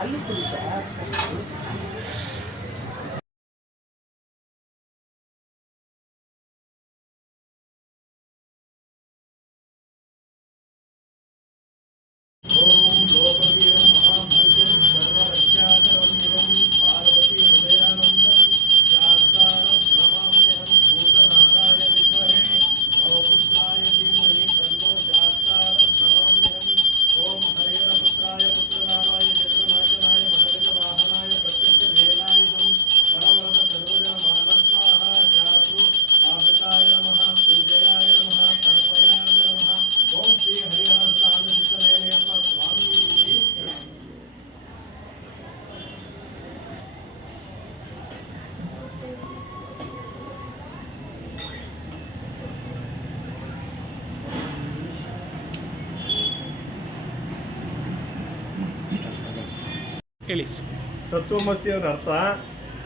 ಅಲ್ಲಿ ಕುಡಿ ಸರ್. ಹೇಳಿ. ತತ್ವಮಸಿ ಅನ್ನೋ ಅರ್ಥ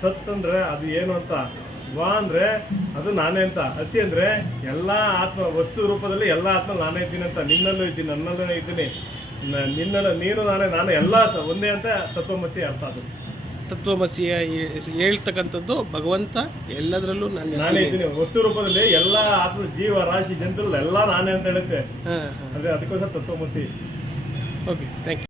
ತತ್ ಅಂದರೆ ಅದು ಏನು ಅಂತ, ವಾ ಅಂದರೆ ಅದು ನಾನೇ ಅಂತ, ಹಸಿ ಅಂದರೆ ಎಲ್ಲ ಆತ್ಮ ವಸ್ತು ರೂಪದಲ್ಲಿ ಎಲ್ಲ ಆತ್ಮ ನಾನೇ ಇದ್ದೀನಿ ಅಂತ, ನಿನ್ನಲ್ಲೂ ಇದ್ದೀನಿ, ನನ್ನಲ್ಲೂ ಇದ್ದೀನಿ, ನಿನ್ನಲ್ಲೂ ನೀನು ನಾನು ಎಲ್ಲ ಒಂದೇ ಅಂತ ತತ್ವಮಸಿ ಅರ್ಥ. ಅದು ತತ್ವಮಸಿಯ ಹೇಳ್ತಕ್ಕಂಥದ್ದು ಭಗವಂತ ಎಲ್ಲದರಲ್ಲೂ ನಾನೇ ಇದ್ದೀನಿ, ವಸ್ತು ರೂಪದಲ್ಲಿ ಎಲ್ಲ ಆತ್ಮ ಜೀವ ರಾಶಿ ಜಂತುಗಳು ಎಲ್ಲ ನಾನೇ ಅಂತ ಹೇಳುತ್ತೆ. ಅಂದರೆ ಅದಕ್ಕೋಸ್ಕರ ತತ್ವಮಸಿ. Okay, thank you.